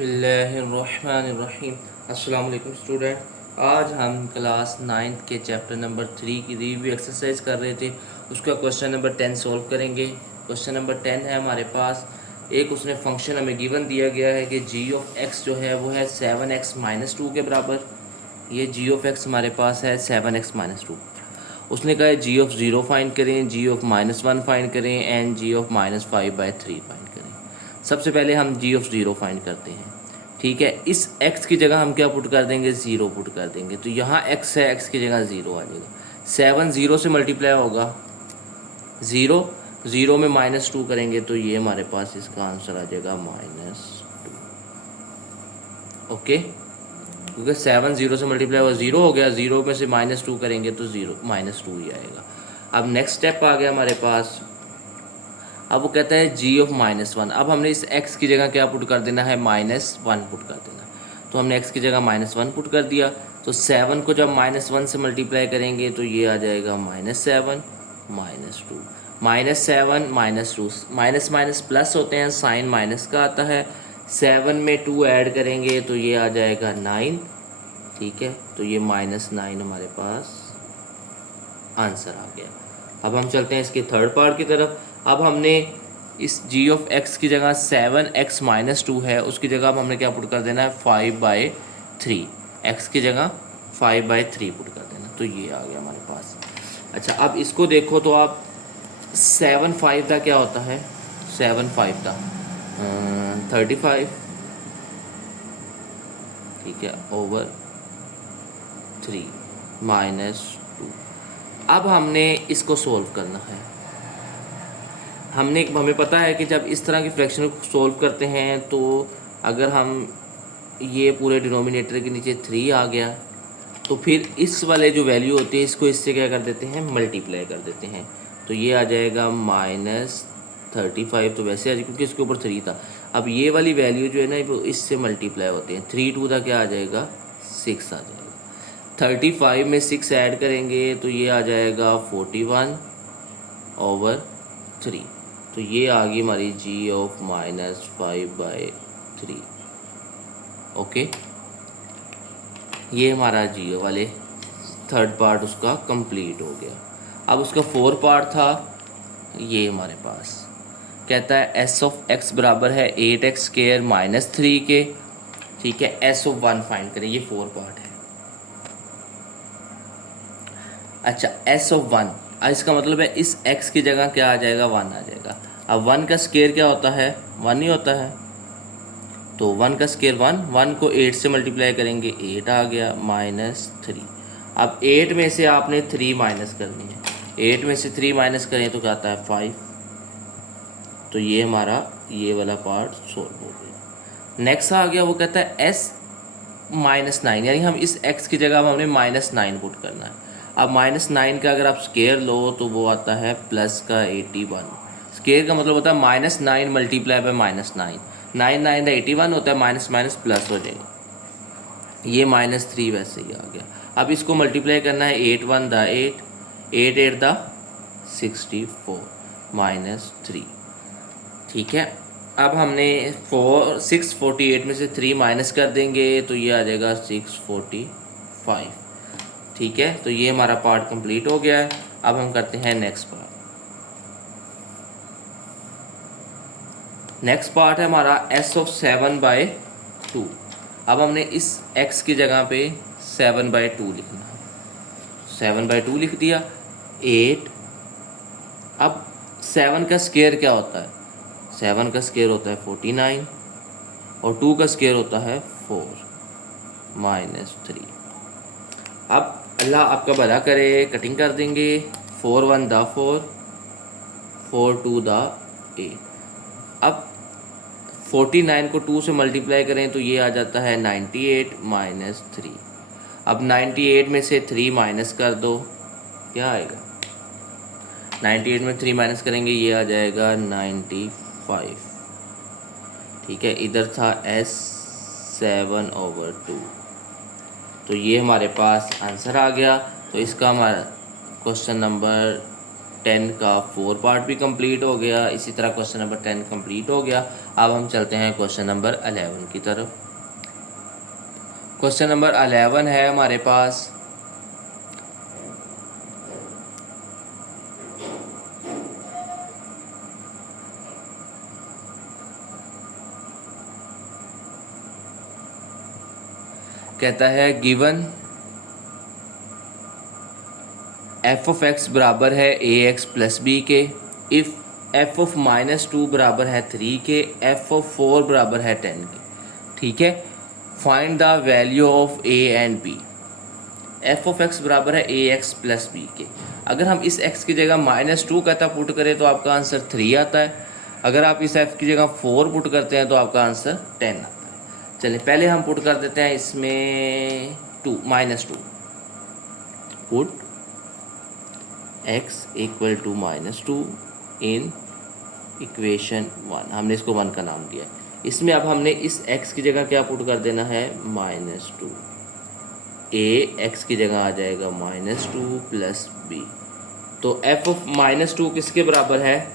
बिस्मिल्लाहिर्रहमानिर्रहीम। अस्सलाम वालेकुम स्टूडेंट। आज हम क्लास 9th के चैप्टर नंबर 3 की रिव्यू एक्सरसाइज कर रहे थे। उसका क्वेश्चन नंबर 10 सॉल्व करेंगे। क्वेश्चन नंबर 10 है हमारे पास। एक उसने फंक्शन हमें गिवन दिया गया है कि जी ऑफ एक्स जो है वो है 7x माइनस 2 के बराबर। ये जी ऑफ एक्स हमारे पास है 7x माइनस 2। उसने कहा है जी ऑफ ज़ीरो फाइंड करें, जी ऑफ -1 फाइंड करें एंड जी ऑफ -5/3 फाइंड करें। सबसे पहले हम जी ऑफ ज़ीरो फाइंड करते हैं। ठीक है, इस x की जगह हम क्या पुट कर देंगे, ज़ीरो पुट कर देंगे। तो यहाँ x है, x की जगह ज़ीरो आ जाएगा। 7 ज़ीरो से मल्टीप्लाई होगा, ज़ीरो ज़ीरो में -2 करेंगे तो ये हमारे पास इसका आंसर आ जाएगा -2। ओके, क्योंकि 7 ज़ीरो से मल्टीप्लाई हुआ ज़ीरो हो गया, ज़ीरो में से -2 करेंगे तो ज़ीरो -2 ही आएगा। अब नेक्स्ट स्टेप आ गया हमारे पास। अब वो कहता है जी ऑफ -1। अब हमने इस x की जगह क्या पुट कर देना है, -1 पुट कर देना है। तो हमने x की जगह -1 पुट कर दिया। तो 7 को जब -1 से मल्टीप्लाई करेंगे तो ये आ जाएगा -7 -2। -7 -2, माइनस माइनस प्लस होते हैं, साइन माइनस का आता है। 7 में 2 ऐड करेंगे तो ये आ जाएगा 9। ठीक है, तो ये -9 हमारे पास आंसर आ गया। अब हम चलते हैं इसके थर्ड पार्ट की तरफ। अब हमने इस जी ऑफ एक्स की जगह 7x माइनस 2 है, उसकी जगह अब हमने क्या पुट कर देना है, 5/3। एक्स की जगह 5/3 पुट कर देना, तो ये आ गया हमारे पास। अच्छा, अब इसको देखो तो आप 7/5 का क्या होता है, 7/5 का 35। ठीक है, ओवर 3 -2। अब हमने इसको सोल्व करना है। हमें पता है कि जब इस तरह की फ्रैक्शन को सोल्व करते हैं तो अगर हम ये पूरे डिनोमिनेटर के नीचे 3 आ गया तो फिर इस वाले जो वैल्यू होती है इसको इससे क्या कर देते हैं, मल्टीप्लाई कर देते हैं। तो ये आ जाएगा -35। तो वैसे आ जाएगा क्योंकि इसके ऊपर 3 था। अब ये वाली वैल्यू जो है ना वो इससे मल्टीप्लाई होते हैं। 3 2 का क्या आ जाएगा, 6 आ जाएगा। 35 में 6 ऐड करेंगे तो ये आ जाएगा 41/3। तो ये आ गई हमारी जी ऑफ -5/3। ओके, ये हमारा जी वाले थर्ड पार्ट उसका कंप्लीट हो गया। अब उसका फोर्थ पार्ट था ये हमारे पास। कहता है एस ऑफ एक्स बराबर है 8x² -3 के। ठीक है, एस ऑफ 1 फाइंड करें, ये फोर्थ पार्ट है। अच्छा, एस ऑफ 1, इसका मतलब है इस x की जगह क्या आ जाएगा, 1 आ जाएगा। अब 1 का स्केयर क्या होता है, 1 ही होता है। तो 1 का स्केयर 1, 1 को 8 से मल्टीप्लाई करेंगे, 8 आ गया -3। अब 8 में से आपने 3 माइनस करनी है। 8 में से 3 माइनस करें तो क्या आता है, 5। तो ये हमारा ये वाला पार्ट सोल्व हो गया। नेक्स्ट आ गया, वो कहता है एस -9, यानी हम इस x की जगह अब हमने -9 पुट करना है। अब -9 का अगर आप स्केयर लो तो वो आता है प्लस का 81। स्केयर का मतलब होता है -9 मल्टीप्लाई बाय -9। 9 9 81 होता है, माइनस माइनस प्लस हो जाएगा। ये -3 वैसे ही आ गया। अब इसको मल्टीप्लाई करना है, 8 1 द 8, 8 8 द 64 -3। ठीक है, अब हमने 648 में से 3 माइनस कर देंगे तो ये आ जाएगा 645। ठीक है, तो ये हमारा पार्ट कंप्लीट हो गया है। अब हम करते हैं नेक्स्ट पार्ट। नेक्स्ट पार्ट है हमारा एस ऑफ 7/2। अब हमने इस x की जगह पे 7/2 लिखना है। 7/2 लिख दिया। 8, अब 7 का स्केयर क्या होता है, 7 का स्केयर होता है 49 और 2 का स्केयर होता है 4 -3। अब अल्लाह आपका भला करे, कटिंग कर देंगे। 4 1 द 4, 4 2 द 8। अब 49 को 2 से मल्टीप्लाई करें तो ये आ जाता है 98 -3। अब 98 में से 3 माइनस कर दो, क्या आएगा, 98 में 3 माइनस करेंगे ये आ जाएगा 95। ठीक है, इधर था S 7/2। तो ये हमारे पास आंसर आ गया। तो इसका हमारा क्वेश्चन नंबर 10 का 4 पार्ट भी कंप्लीट हो गया। इसी तरह क्वेश्चन नंबर 10 कंप्लीट हो गया। अब हम चलते हैं क्वेश्चन नंबर 11 की तरफ। क्वेश्चन नंबर 11 है हमारे पास, कहता है गिवन एफ ऑफ एक्स बराबर है ए एक्स प्लस बी के, इफ़ एफ ऑफ -2 बराबर है 3 के, एफ ऑफ 4 बराबर है 10 के। ठीक है, find the value of A and B. F of X बराबर है ए एक्स प्लस बी के। अगर हम इस एक्स की जगह -2 कहता पुट करें तो आपका आंसर 3 आता है। अगर आप इस एफ की जगह 4 पुट करते हैं तो आपका आंसर 10 आता है। चलिए पहले हम पुट कर देते हैं इसमें -2 put x equal to -2 in equation 1। हमने इसको 1 का नाम दिया है। इसमें अब हमने इस x की जगह क्या पुट कर देना है, -2। a x की जगह आ जाएगा -2 प्लस b। तो f ऑफ -2 किसके बराबर है,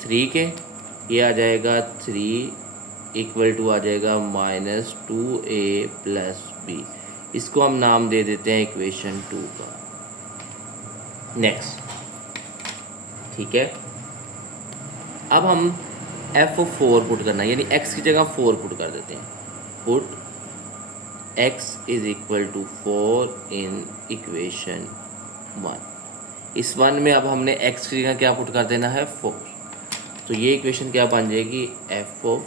3 के। ये आ जाएगा 3 इक्वल टू आ जाएगा -2a प्लस b। इसको हम नाम दे देते हैं इक्वेशन 2 का। नेक्स्ट, ठीक है, अब हम एफ ऑफ 4 पुट करना है, यानी x की जगह 4 पुट कर देते हैं। Put x is equal to 4 in equation 1। इस 1 में अब हमने x की जगह क्या पुट कर देना है, 4। तो ये इक्वेशन क्या बन जाएगी, एफ ऑफ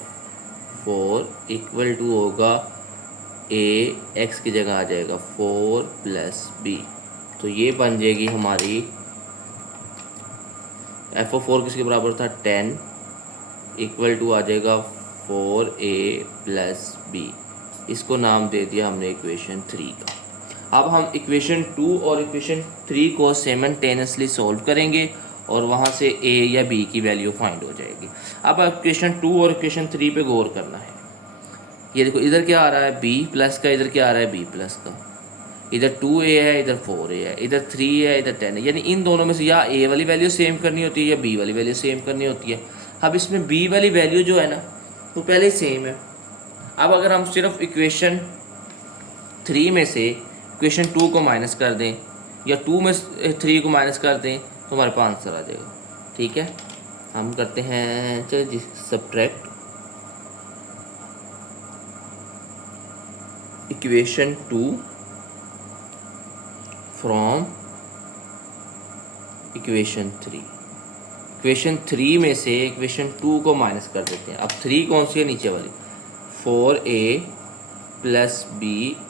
4 इक्वल टू होगा a, x की जगह आ जाएगा 4 प्लस b। तो ये बन जाएगी हमारी एफ ऑफ 4 किसके बराबर था, 10 इक्वल टू आ जाएगा 4a प्लस b। इसको नाम दे दिया हमने इक्वेशन 3 का। अब हम इक्वेशन 2 और इक्वेशन 3 को साइमल्टेनियसली सॉल्व करेंगे और वहाँ से a या b की वैल्यू फाइंड हो जाएगी। अब इक्वेशन 2 और इक्वेशन 3 पे गौर करना है। ये देखो इधर क्या आ रहा है, b प्लस का, इधर क्या आ रहा है, b प्लस का। इधर 2a है, इधर 4a है, इधर 3 है, इधर 10 है। यानी इन दोनों में से या a वाली वैल्यू सेम करनी होती है या b वाली वैल्यू सेम करनी होती है। अब इसमें b वाली वैल्यू जो है ना वो पहले ही सेम है। अब अगर हम सिर्फ इक्वेशन 3 में से इक्वेशन 2 को माइनस कर दें या 2 में 3 को माइनस कर दें तो हमारे पास आंसर आ जाएगा। ठीक है, हम करते हैं चलिए जी subtract equation 2 from equation 3। Equation 3 में से इक्वेशन 2 को माइनस कर देते हैं। अब 3 कौन सी है, नीचे वाली, 4a plus b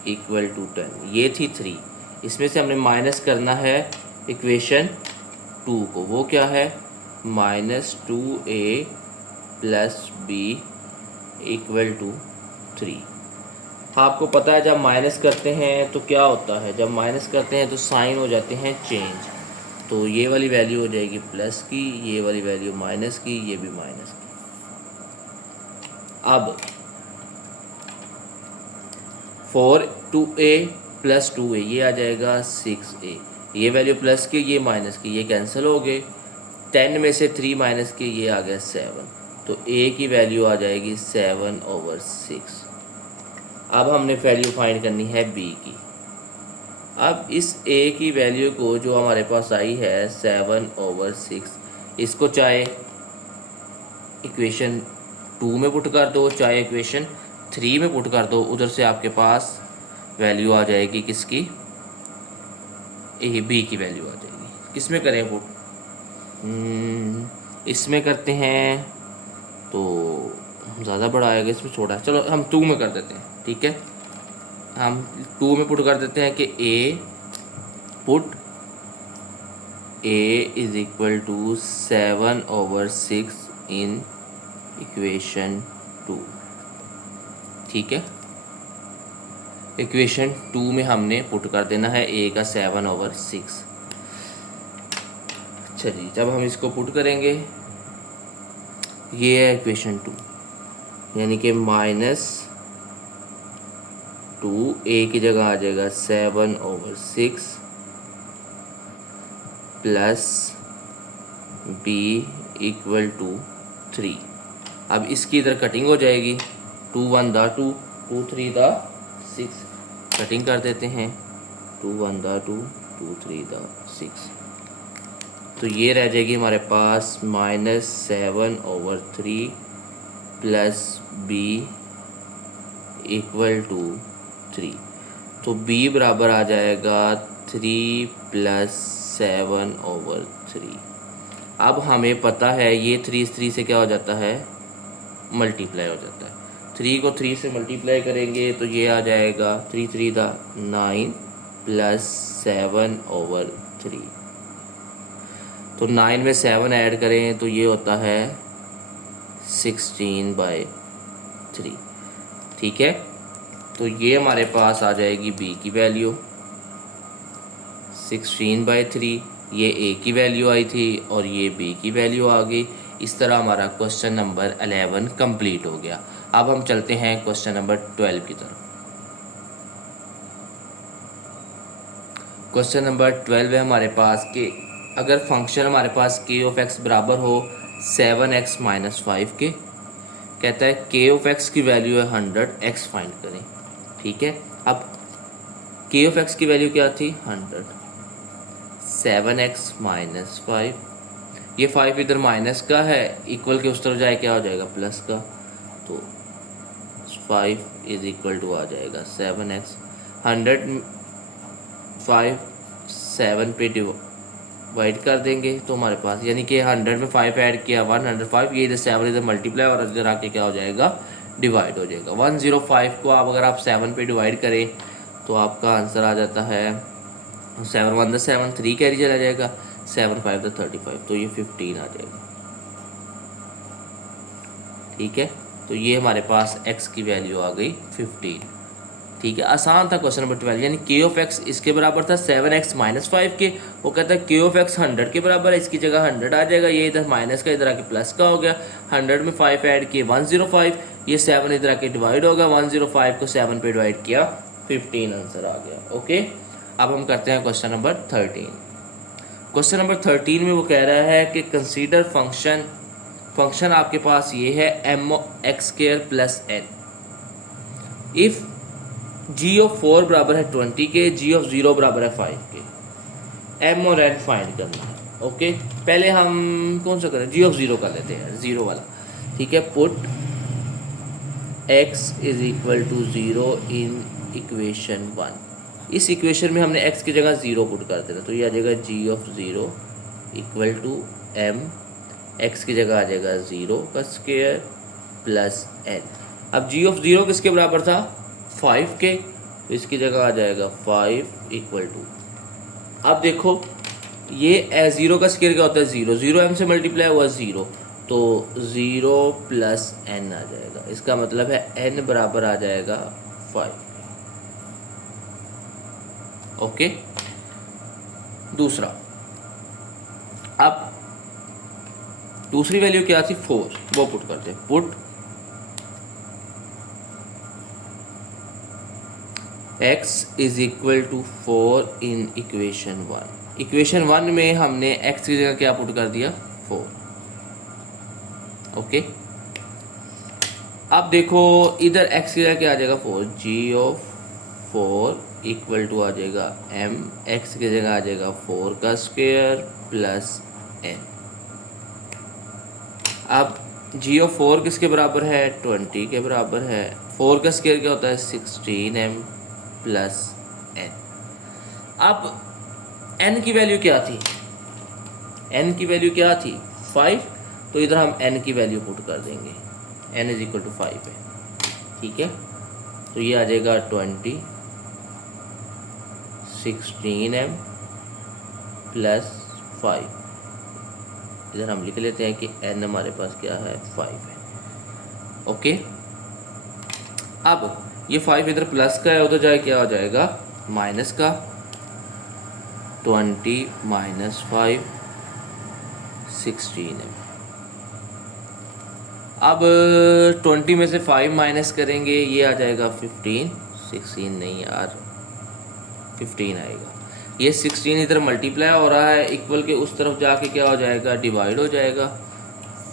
equal to 10। ये थी 3, इसमें से हमने माइनस करना है इक्वेशन 2 को। वो क्या है, -2a plus b equal to 3। आपको पता है जब माइनस करते हैं तो क्या होता है, जब माइनस करते हैं तो साइन हो जाते हैं चेंज। तो ये वाली वैल्यू हो जाएगी प्लस की, ये वाली वैल्यू माइनस की, ये भी माइनस की। अब 4a प्लस 2a ये आ जाएगा 6a। ये वैल्यू प्लस की, ये माइनस की, ये कैंसिल हो गए। 10 में से 3 माइनस की, ये आ गया 7। तो a की वैल्यू आ जाएगी 7/6। अब हमने वैल्यू फाइंड करनी है b की। अब इस a की वैल्यू को जो हमारे पास आई है 7/6, इसको चाहे इक्वेशन 2 में पुट कर दो चाहे इक्वेशन 3 में पुट कर दो, उधर से आपके पास वैल्यू आ जाएगी किसकी, b की वैल्यू आ जाएगी। किस में करें पुट, इसमें करते हैं तो ज़्यादा बड़ा आएगा, इसमें छोटा है। चलो हम 2 में कर देते हैं। ठीक है, हम 2 में पुट कर देते हैं कि put a is equal to 7/6 in equation 2। ठीक है, इक्वेशन 2 में हमने पुट कर देना है a का 7/6। चलिए जब हम इसको पुट करेंगे, ये है इक्वेशन 2, यानी कि -2a की जगह आ जाएगा 7/6 प्लस b इक्वल टू 3। अब इसकी इधर कटिंग हो जाएगी, 2 1 दा 2, 2 3 दा 6, कटिंग कर देते हैं, 2 1 दा 2, 2 3 दा 6। तो ये रह जाएगी हमारे पास -7/3 प्लस b इक्वल टू 3। तो b बराबर आ जाएगा 3 प्लस 7/3। अब हमें पता है ये 3 से क्या हो जाता है, मल्टीप्लाई हो जाता है। 3 को 3 से मल्टीप्लाई करेंगे तो ये आ जाएगा 3 3 दा 9 प्लस 7/3। तो 9 में 7 ऐड करें तो ये होता है 16/3। ठीक है, तो ये हमारे पास आ जाएगी b की वैल्यू 16/3, ये a की वैल्यू आई थी और ये b की वैल्यू आ गई। इस तरह हमारा क्वेश्चन नंबर 11 कंप्लीट हो गया। अब हम चलते हैं क्वेश्चन नंबर 12 की तरफ। क्वेश्चन नंबर 12 है हमारे पास कि अगर फंक्शन हमारे पास k ऑफ x बराबर हो 7x माइनस 5 के, कहता है k ऑफ x की वैल्यू है 100, x फाइंड करें। ठीक है, अब k ऑफ x की वैल्यू क्या थी 100, 7x माइनस 5, ये 5 इधर माइनस का है, इक्वल के उस तरफ जाए क्या हो जाएगा प्लस का, तो 5 इज इक्वल टू आ जाएगा 7x। 100 5 7 पे डिवाइड कर देंगे तो हमारे पास, यानी कि 100 में 5 ऐड किया 105, ये इधर 7 इधर मल्टीप्लाई और इधर आके क्या हो जाएगा डिवाइड हो जाएगा। 105 को आप अगर आप 7 पे डिवाइड करें तो आपका आंसर आ जाता है 7 1 द 7, 3 कैरी चला जाएगा, 7 5 द 35, तो ये 15 आ जाएगा। ठीक है, तो ये हमारे पास x की वैल्यू आ गई 15। ठीक है, आसान था क्वेश्चन नंबर 12, यानी k ऑफ x इसके बराबर था 7x माइनस 5 के, वो कहता है k ऑफ x 100 के बराबर है, इसकी जगह 100 आ जाएगा, ये इधर माइनस का इधर आके प्लस का हो गया, 100 में 5 ऐड किए 105, ये 7 इधर आके डिवाइड होगा, 105 को 7 पे डिवाइड किया 15 आंसर आ गया। ओके, अब हम करते हैं क्वेश्चन नंबर 13। क्वेश्चन नंबर 13 में वो कह रहा है कि कंसीडर फंक्शन आपके पास ये है m(x² plus n), if g of 4 बराबर है 20 के, g ऑफ 0 बराबर है 5 के, m और n फाइंड करना है। ओके, पहले हम कौन सा करें, g ऑफ 0 कर लेते हैं, 0 वाला। ठीक है, put x is equal to 0 in equation 1। इस इक्वेशन में हमने x की जगह 0 पुट कर देना, तो ये आ जाएगा g of 0 equal to m, x की जगह आ जाएगा 0 का स्क्वायर प्लस n। अब g ऑफ 0 किसके बराबर था 5 के, तो इसकी जगह आ जाएगा 5 इक्वल टू, अब देखो ये 0 का स्क्वायर क्या होता है 0, 0 m से मल्टीप्लाई हुआ 0, तो 0 प्लस n आ जाएगा, इसका मतलब है n बराबर आ जाएगा 5। ओके, दूसरा, अब दूसरी वैल्यू क्या थी 4, वो पुट करते हैं, put x is equal to 4 in equation 1। Equation 1 में हमने x की जगह क्या पुट कर दिया 4। ओके, अब देखो इधर x की जगह क्या आ जाएगा 4, g ऑफ 4 इक्वल टू आ जाएगा m, x की जगह आ जाएगा 4 का स्क्वायर प्लस n। अब g ऑफ 4 किसके बराबर है 20 के बराबर है, 4 का स्क्वायर क्या होता है 16m प्लस n। अब n की वैल्यू क्या थी, n की वैल्यू क्या थी 5, तो इधर हम n की वैल्यू पुट कर देंगे, n इज इक्वल टू 5 है। ठीक है, तो ये आ जाएगा 20 16m प्लस 5, इधर हम लिख लेते हैं कि n हमारे पास क्या है 5 है। ओके, अब ये 5 इधर प्लस का है, उधर जाए क्या हो जाएगा माइनस का, 20 माइनस 5 16m। अब 20 में से 5 माइनस करेंगे, ये आ जाएगा 15, 16 नहीं यार 15 आएगा। ये 16 इधर मल्टीप्लाई हो रहा है, इक्वल के उस तरफ जाके क्या हो जाएगा, डिवाइड हो जाएगा।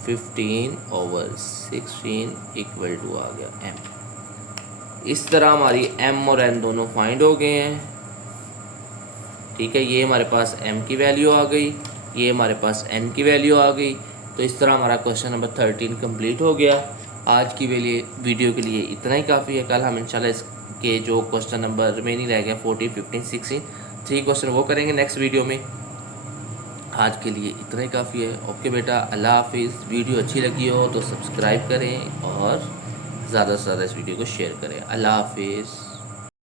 15/16 इक्वल टू आ गया m। इस तरह हमारी m और n दोनों फाइंड हो गए हैं। ठीक है, ये हमारे पास m की वैल्यू आ गई, ये हमारे पास n की वैल्यू आ गई। तो इस तरह हमारा क्वेश्चन नंबर 13 कंप्लीट हो गया। आज की वीडियो के लिए इतना ही काफ़ी है। कल हम इंशाल्लाह इसके जो क्वेश्चन नंबर रिमेनिंग रह गए 14, 15, 16 3 क्वेश्चन वो करेंगे नेक्स्ट वीडियो में। आज के लिए इतना ही काफ़ी है। ओके बेटा, अल्लाह हाफिज़। वीडियो अच्छी लगी हो तो सब्सक्राइब करें और ज़्यादा से ज़्यादा इस वीडियो को शेयर करें। अल्लाह हाफिज़।